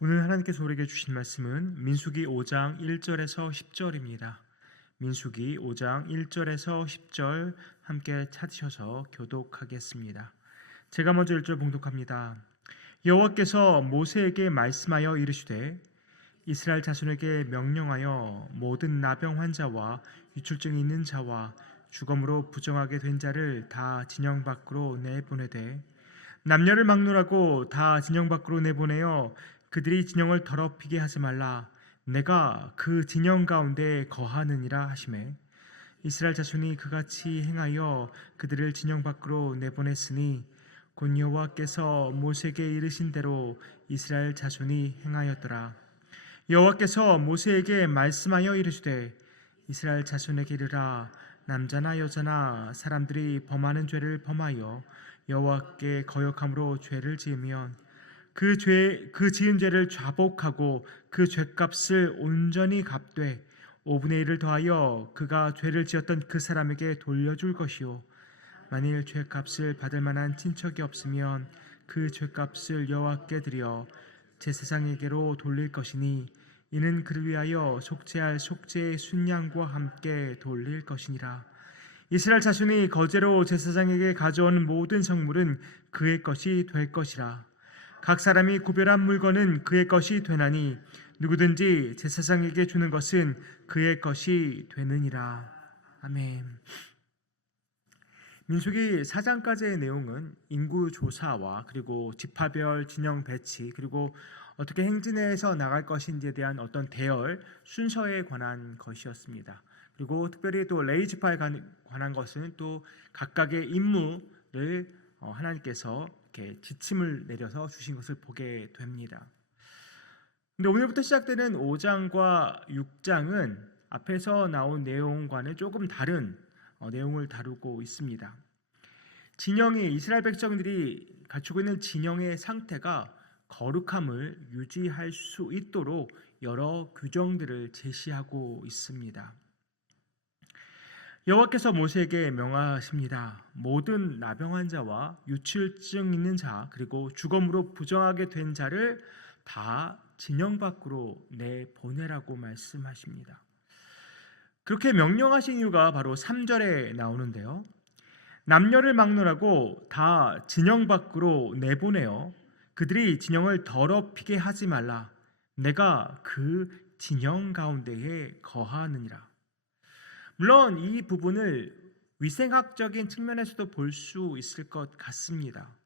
오늘 하나님께서 우리에게 주신 말씀은 민수기 5장 1절에서 10절입니다. 민수기 5장 1절에서 10절 함께 찾으셔서 교독하겠습니다. 제가 먼저 1절 봉독합니다. 여호와께서 모세에게 말씀하여 이르시되 이스라엘 자손에게 명령하여 모든 나병 환자와 유출증이 있는 자와 죽음으로 부정하게 된 자를 다 진영 밖으로 내보내되 남녀를 막론하고 다 진영 밖으로 내보내어 그들이 진영을 더럽히게 하지 말라. 내가 그 진영 가운데 거하느니라 하시매 이스라엘 자손이 그같이 행하여 그들을 진영 밖으로 내보냈으니 곧 여호와께서 모세에게 이르신 대로 이스라엘 자손이 행하였더라. 여호와께서 모세에게 말씀하여 이르시되 이스라엘 자손에게 이르라. 남자나 여자나 사람들이 범하는 죄를 범하여 여호와께 거역함으로 죄를 지으면 그 지은 죄를 자복하고 그 죄값을 온전히 갚되 5분의 1을 더하여 그가 죄를 지었던 그 사람에게 돌려줄 것이요 만일 죄값을 받을 만한 친척이 없으면 그 죄값을 여호와께 드려 제사장에게로 돌릴 것이니 이는 그를 위하여 속죄할 속죄의 순양과 함께 돌릴 것이니라. 이스라엘 자손이 거제로 제사장에게 가져온 모든 성물은 그의 것이 될 것이라. 각 사람이 구별한 물건은 그의 것이 되나니 누구든지 제사장에게 주는 것은 그의 것이 되느니라. 아멘. 민수기 4장까지의 내용은 인구 조사와 그리고 지파별 진영 배치 그리고 어떻게 행진해서 나갈 것인지에 대한 어떤 대열 순서에 관한 것이었습니다. 그리고 특별히 또 레위 지파에 관한 것은 또 각각의 임무를 하나님께서 이렇게 지침을 내려서 주신 것을 보게 됩니다. 근데 오늘부터 시작되는 5장과 6장은 앞에서 나온 내용과는 조금 다른 내용을 다루고 있습니다. 진영이 이스라엘 백성들이 갖추고 있는 진영의 상태가 거룩함을 유지할 수 있도록 여러 규정들을 제시하고 있습니다. 여호와께서 모세에게 명하십니다. 모든 나병 환자와 유출증 있는 자 그리고 죽음으로 부정하게 된 자를 다 진영 밖으로 내보내라고 말씀하십니다. 그렇게 명령하신 이유가 바로 3절에 나오는데요. 남녀를 막론하고 다 진영 밖으로 내보내어 그들이 진영을 더럽히게 하지 말라. 내가 그 진영 가운데에 거하느니라. 물론 이 부분을 위생학적인 측면에서도 볼 수 있을 것 같습니다.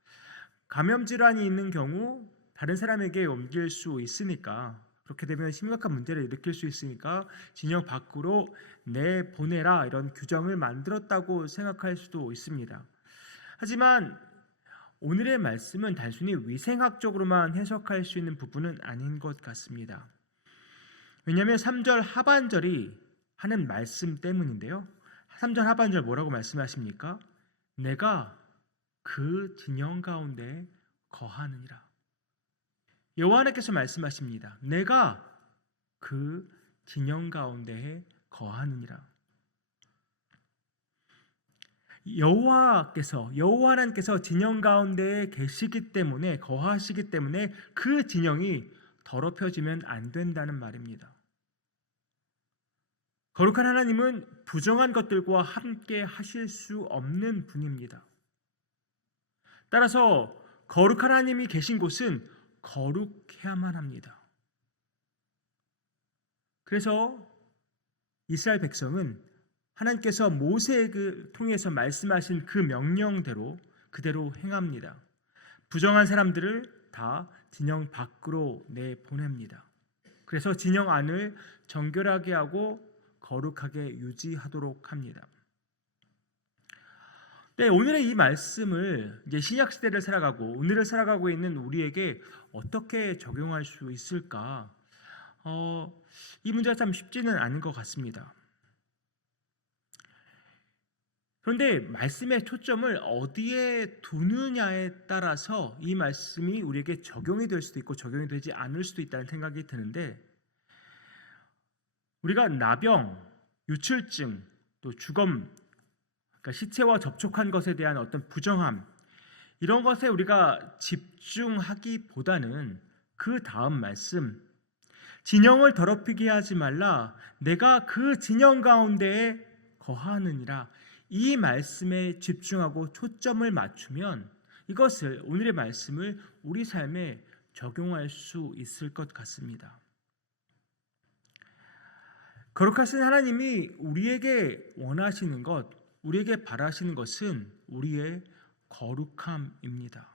감염 질환이 있는 경우 다른 사람에게 옮길 수 있으니까 그렇게 되면 심각한 문제를 일으킬 수 있으니까 진영 밖으로 내보내라 이런 규정을 만들었다고 생각할 수도 있습니다. 하지만 오늘의 말씀은 단순히 위생학적으로만 해석할 수 있는 부분은 아닌 것 같습니다. 왜냐하면 3절 하반절이 하는 말씀 때문인데요. 3절 하반절 뭐라고 말씀하십니까? 내가 그 진영 가운데 거하느니라. 여호와 하나님께서 말씀하십니다. 내가 그 진영 가운데에 거하느니라. 여호와 하나님께서 진영 가운데에 계시기 때문에 거하시기 때문에 그 진영이 더럽혀지면 안 된다는 말입니다. 거룩한 하나님은 부정한 것들과 함께 하실 수 없는 분입니다. 따라서 거룩한 하나님이 계신 곳은 거룩해야만 합니다. 그래서 이스라엘 백성은 하나님께서 모세를 통해서 말씀하신 그 명령대로 그대로 행합니다. 부정한 사람들을 다 진영 밖으로 내보냅니다. 그래서 진영 안을 정결하게 하고 거룩하게 유지하도록 합니다. 네, 오늘의 이 말씀을 이제 신약 시대를 살아가고 오늘을 살아가고 있는 우리에게 어떻게 적용할 수 있을까? 이 문제가 참 쉽지는 않은 것 같습니다. 그런데 말씀의 초점을 어디에 두느냐에 따라서 이 말씀이 우리에게 적용이 될 수도 있고 적용이 되지 않을 수도 있다는 생각이 드는데 우리가 나병, 유출증, 또 죽음, 그러니까 시체와 접촉한 것에 대한 어떤 부정함 이런 것에 우리가 집중하기보다는 그 다음 말씀, 진영을 더럽히게 하지 말라, 내가 그 진영 가운데에 거하느니라. 이 말씀에 집중하고 초점을 맞추면 이것을, 오늘의 말씀을 우리 삶에 적용할 수 있을 것 같습니다. 거룩하신 하나님이 우리에게 원하시는 것, 우리에게 바라시는 것은 우리의 거룩함입니다.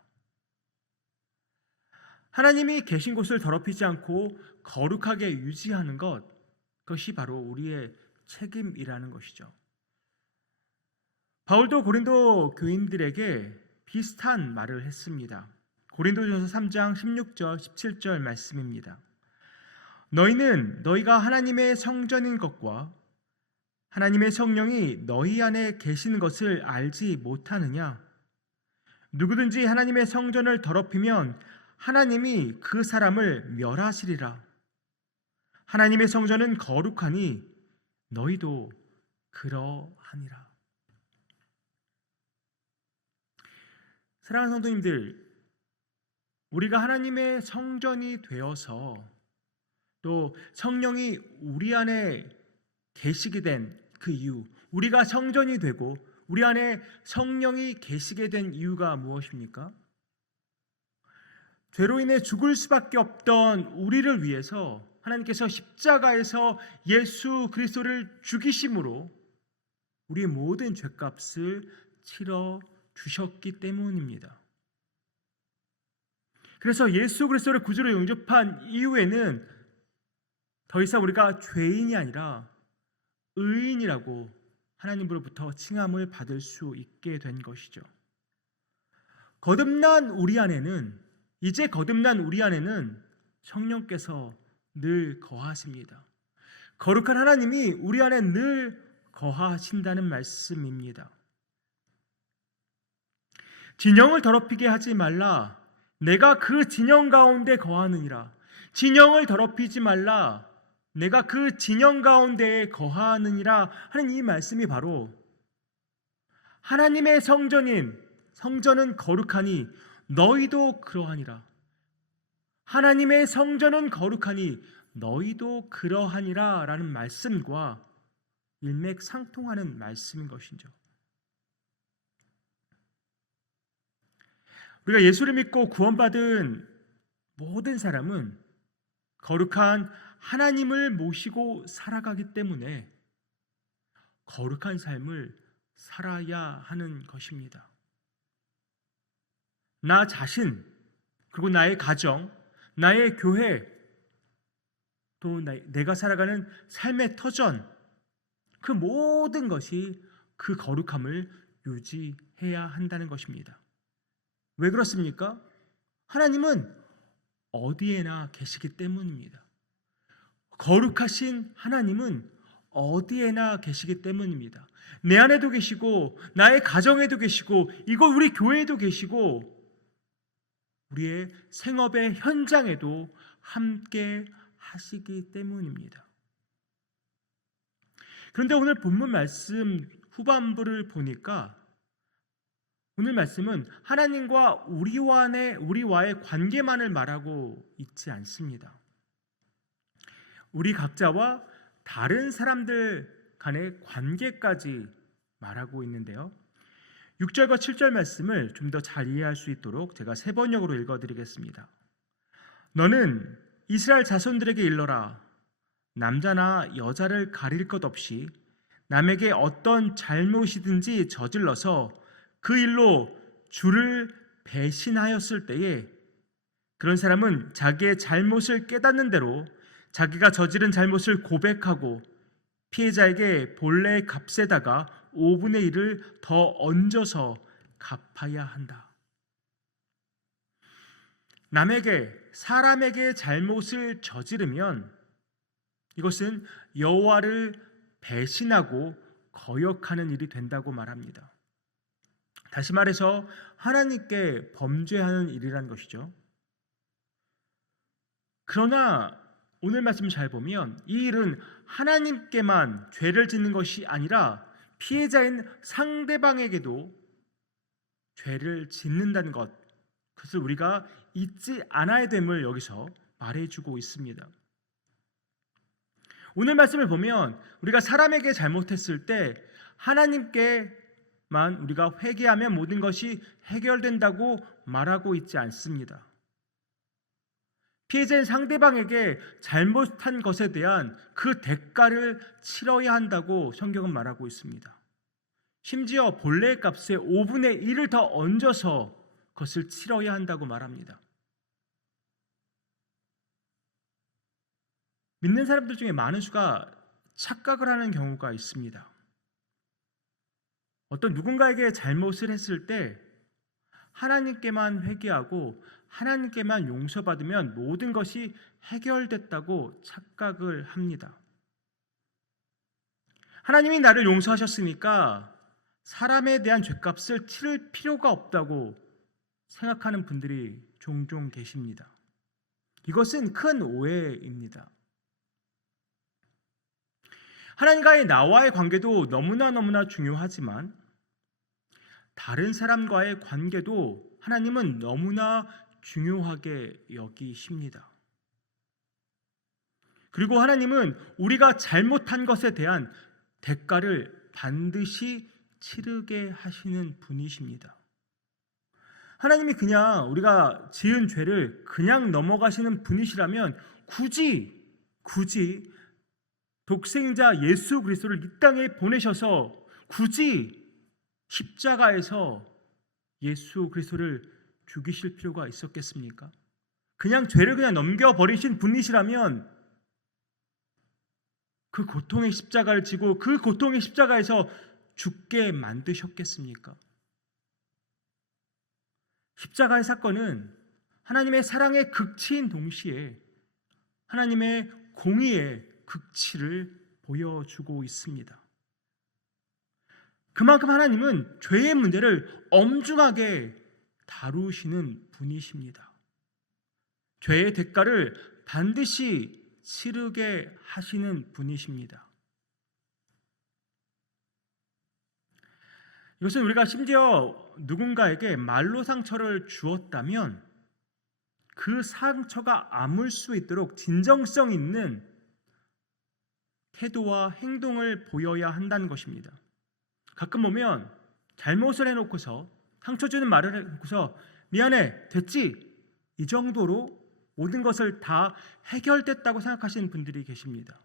하나님이 계신 곳을 더럽히지 않고 거룩하게 유지하는 것, 그것이 바로 우리의 책임이라는 것이죠. 바울도 고린도 교인들에게 비슷한 말을 했습니다. 고린도전서 3장 16절 17절 말씀입니다. 너희는 너희가 하나님의 성전인 것과 하나님의 성령이 너희 안에 계시는 것을 알지 못하느냐? 누구든지 하나님의 성전을 더럽히면 하나님이 그 사람을 멸하시리라. 하나님의 성전은 거룩하니 너희도 그러하니라. 사랑하는 성도님들, 우리가 하나님의 성전이 되어서 또 성령이 우리 안에 계시게 된 그 이유, 우리가 성전이 되고 우리 안에 성령이 계시게 된 이유가 무엇입니까? 죄로 인해 죽을 수밖에 없던 우리를 위해서 하나님께서 십자가에서 예수 그리스도를 죽이심으로 우리의 모든 죄값을 치러 주셨기 때문입니다. 그래서 예수 그리스도를 구주로 영접한 이후에는 더 이상 우리가 죄인이 아니라 의인이라고 하나님으로부터 칭함을 받을 수 있게 된 것이죠. 이제 거듭난 우리 안에는 성령께서 늘 거하십니다. 거룩한 하나님이 우리 안에 늘 거하신다는 말씀입니다. 진영을 더럽히게 하지 말라, 내가 그 진영 가운데 거하느니라. 진영을 더럽히지 말라, 내가 그 진영 가운데에 거하느니라 하는 이 말씀이 바로 하나님의 성전은 거룩하니 너희도 그러하니라. 하나님의 성전은 거룩하니 너희도 그러하니라 라는 말씀과 일맥상통하는 말씀인 것이죠. 우리가 예수를 믿고 구원받은 모든 사람은 거룩한 하나님을 모시고 살아가기 때문에 거룩한 삶을 살아야 하는 것입니다. 나 자신, 그리고 나의 가정, 나의 교회, 또 내가 살아가는 삶의 터전, 그 모든 것이 그 거룩함을 유지해야 한다는 것입니다. 왜 그렇습니까? 하나님은 어디에나 계시기 때문입니다. 거룩하신 하나님은 어디에나 계시기 때문입니다. 내 안에도 계시고 나의 가정에도 계시고 이곳 우리 교회에도 계시고 우리의 생업의 현장에도 함께 하시기 때문입니다. 그런데 오늘 본문 말씀 후반부를 보니까 오늘 말씀은 하나님과 우리와의 관계만을 말하고 있지 않습니다. 우리 각자와 다른 사람들 간의 관계까지 말하고 있는데요. 6절과 7절 말씀을 좀 더 잘 이해할 수 있도록 제가 세 번역으로 읽어드리겠습니다. 너는 이스라엘 자손들에게 일러라. 남자나 여자를 가릴 것 없이 남에게 어떤 잘못이든지 저질러서 그 일로 주를 배신하였을 때에 그런 사람은 자기의 잘못을 깨닫는 대로 자기가 저지른 잘못을 고백하고 피해자에게 본래의 값에다가 5분의 1을 더 얹어서 갚아야 한다. 사람에게 잘못을 저지르면 이것은 여호와를 배신하고 거역하는 일이 된다고 말합니다. 다시 말해서 하나님께 범죄하는 일이란 것이죠. 그러나 오늘 말씀 잘 보면 이 일은 하나님께만 죄를 짓는 것이 아니라 피해자인 상대방에게도 죄를 짓는다는 것, 그것을 우리가 잊지 않아야 됨을 여기서 말해주고 있습니다. 오늘 말씀을 보면 우리가 사람에게 잘못했을 때 하나님께만 우리가 회개하면 모든 것이 해결된다고 말하고 있지 않습니다. 피해자인 상대방에게 잘못한 것에 대한 그 대가를 치러야 한다고 성경은 말하고 있습니다. 심지어 본래의 값의 5분의 1을 더 얹어서 그것을 치러야 한다고 말합니다. 믿는 사람들 중에 많은 수가 착각을 하는 경우가 있습니다. 어떤 누군가에게 잘못을 했을 때 하나님께만 회개하고 하나님께만 용서받으면 모든 것이 해결됐다고 착각을 합니다. 하나님이 나를 용서하셨으니까 사람에 대한 죄값을 치를 필요가 없다고 생각하는 분들이 종종 계십니다. 이것은 큰 오해입니다. 하나님과의 나와의 관계도 너무나 중요하지만 다른 사람과의 관계도 하나님은 너무나 중요하게 여기십니다. 그리고 하나님은 우리가 잘못한 것에 대한 대가를 반드시 치르게 하시는 분이십니다. 하나님이 그냥 우리가 지은 죄를 그냥 넘어가시는 분이시라면 굳이 독생자 예수 그리스도를 이 땅에 보내셔서 굳이 십자가에서 예수 그리스도를 죽이실 필요가 있었겠습니까? 그냥 죄를 그냥 넘겨버리신 분이시라면 그 고통의 십자가를 지고 그 고통의 십자가에서 죽게 만드셨겠습니까? 십자가의 사건은 하나님의 사랑의 극치인 동시에 하나님의 공의의 극치를 보여주고 있습니다. 그만큼 하나님은 죄의 문제를 엄중하게 다루시는 분이십니다. 죄의 대가를 반드시 치르게 하시는 분이십니다. 이것은 우리가 심지어 누군가에게 말로 상처를 주었다면 그 상처가 아물 수 있도록 진정성 있는 태도와 행동을 보여야 한다는 것입니다. 가끔 보면 잘못을 해놓고서 상처 주는 말을 해놓고서 미안해, 됐지? 이 정도로 모든 것을 다 해결됐다고 생각하시는 분들이 계십니다.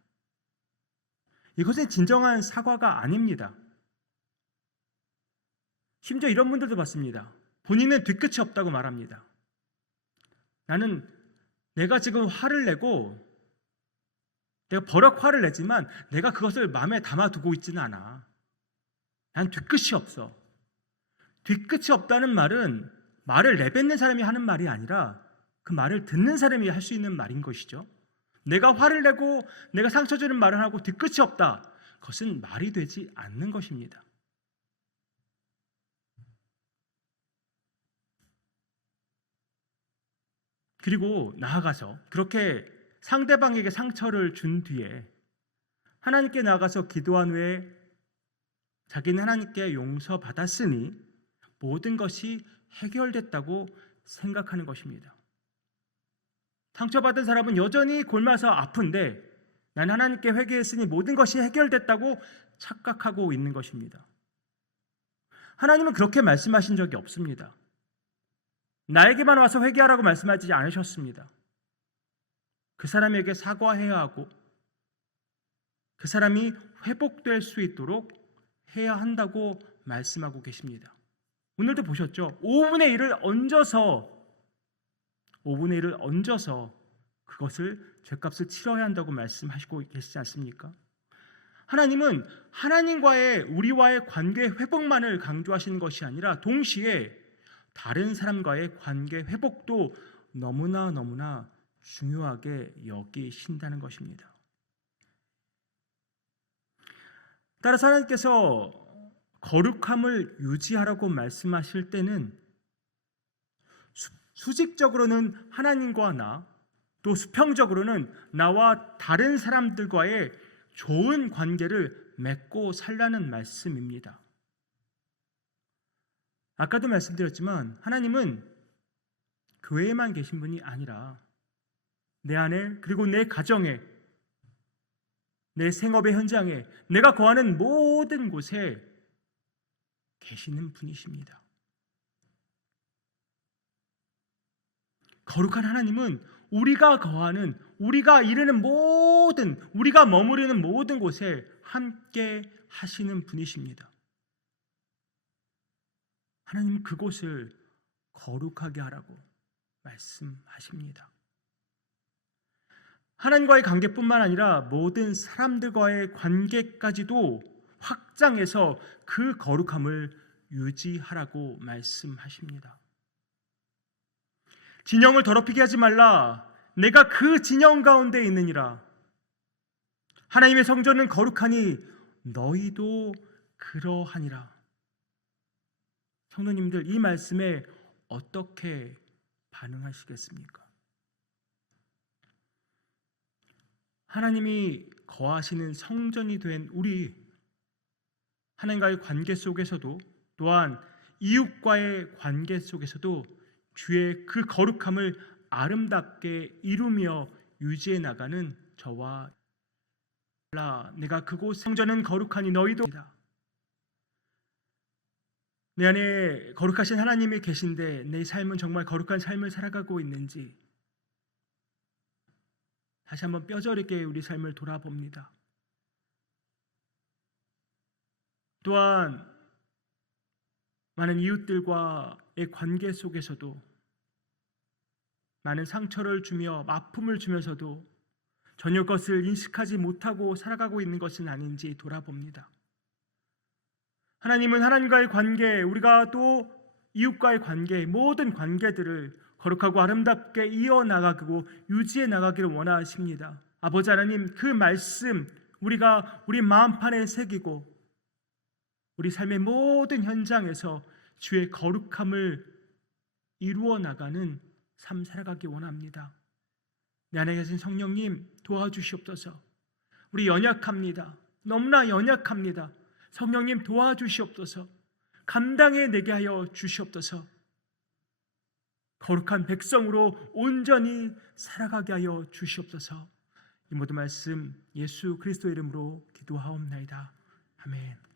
이것은 진정한 사과가 아닙니다. 심지어 이런 분들도 봤습니다. 본인은 뒤끝이 없다고 말합니다. 나는 내가 지금 화를 내고 내가 버럭 화를 내지만 내가 그것을 마음에 담아두고 있지는 않아. 난 뒤끝이 없어. 뒤끝이 없다는 말은 말을 내뱉는 사람이 하는 말이 아니라 그 말을 듣는 사람이 할 수 있는 말인 것이죠. 내가 화를 내고 내가 상처 주는 말을 하고 뒤끝이 없다. 그것은 말이 되지 않는 것입니다. 그리고 나아가서 그렇게 상대방에게 상처를 준 뒤에 하나님께 나아가서 기도한 후에 자기는 하나님께 용서받았으니 모든 것이 해결됐다고 생각하는 것입니다. 상처받은 사람은 여전히 골마서 아픈데 나는 하나님께 회개했으니 모든 것이 해결됐다고 착각하고 있는 것입니다. 하나님은 그렇게 말씀하신 적이 없습니다. 나에게만 와서 회개하라고 말씀하지 않으셨습니다. 그 사람에게 사과해야 하고 그 사람이 회복될 수 있도록 해야 한다고 말씀하고 계십니다. 오늘도 보셨죠? 5분의 1을 얹어서 그것을 죄값을 치러야 한다고 말씀하시고 계시지 않습니까? 하나님은 우리와의 관계 회복만을 강조하시는 것이 아니라 동시에 다른 사람과의 관계 회복도 너무나 중요하게 여기신다는 것입니다. 따라서 하나님께서 거룩함을 유지하라고 말씀하실 때는 수직적으로는 하나님과 또 수평적으로는 나와 다른 사람들과의 좋은 관계를 맺고 살라는 말씀입니다. 아까도 말씀드렸지만 하나님은 교회에만 계신 분이 아니라 내 안에, 그리고 내 가정에, 내 생업의 현장에, 내가 거하는 모든 곳에 계시는 분이십니다. 거룩한 하나님은 우리가 거하는, 우리가 이르는 모든, 우리가 머무르는 모든 곳에 함께 하시는 분이십니다. 하나님은 그곳을 거룩하게 하라고 말씀하십니다. 하나님과의 관계뿐만 아니라 모든 사람들과의 관계까지도 확장해서 그 거룩함을 유지하라고 말씀하십니다. 진영을 더럽히게 하지 말라. 내가 그 진영 가운데 있느니라. 하나님의 성전은 거룩하니 너희도 그러하니라. 성도님들, 이 말씀에 어떻게 반응하시겠습니까? 하나님이 거하시는 성전이 된 우리, 하나님과의 관계 속에서도, 또한 이웃과의 관계 속에서도 주의 그 거룩함을 아름답게 이루며 유지해 나가는 저와 내가 그곳 성전은 거룩하니 너희도 내 안에 거룩하신 하나님이 계신데 내 삶은 정말 거룩한 삶을 살아가고 있는지 다시 한번 뼈저리게 우리 삶을 돌아봅니다. 또한 많은 이웃들과의 관계 속에서도 많은 상처를 주며 아픔을 주면서도 전혀 그것을 인식하지 못하고 살아가고 있는 것은 아닌지 돌아봅니다. 하나님은 하나님과의 관계, 우리가 또 이웃과의 관계, 모든 관계들을 거룩하고 아름답게 이어나가고 유지해 나가기를 원하십니다. 아버지 하나님, 그 말씀 우리가 우리 마음판에 새기고 우리 삶의 모든 현장에서 주의 거룩함을 이루어 나가는 삶 살아가기 원합니다. 내 안에 계신 성령님 도와주시옵소서. 우리 연약합니다. 너무나 연약합니다. 성령님 도와주시옵소서. 감당해내게 하여 주시옵소서. 거룩한 백성으로 온전히 살아가게 하여 주시옵소서. 이 모든 말씀 예수 그리스도 이름으로 기도하옵나이다. 아멘.